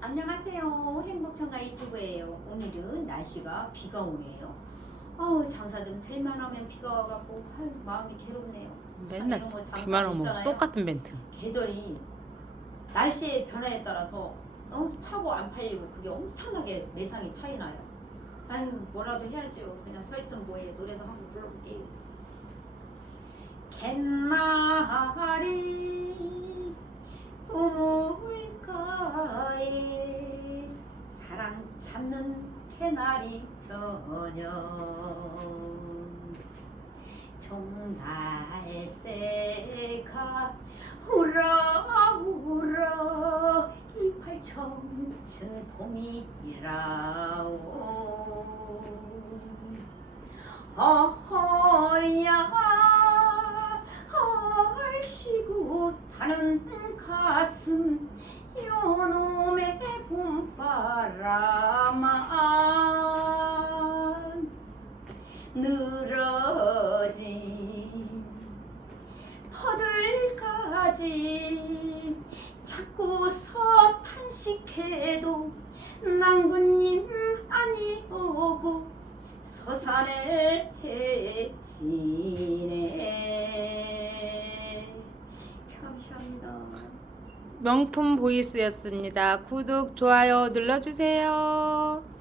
안녕하세요. 행복천가 유튜브예요. 오늘은 날씨가 비가 오네요. 어우 장사 좀 될만 하면 비가 와갖고 아유, 마음이 괴롭네요. 참 맨날 이런 거 장사 비만 오면. 똑같은 멘트. 계절이 날씨의 변화에 따라서 너무 파고 안 팔리고 그게 엄청나게 매상이 차이 나요. 아유 뭐라도 해야지요. 그냥 서 있으면 뭐해 노래도 한번 불러볼게요. 갯날이 사랑 찾는 개나리 저녁 종달새가 울어 울어 이팔 청춘 봄이라오. 어허야 얼씨구 타는 가슴 요놈의 봄 바람아 늘어진 퍼들까지 자꾸서 탄식해도 낭군님 아니오고 서산에 해지네 감사합니다 명품 보이스였습니다. 구독, 좋아요 눌러주세요.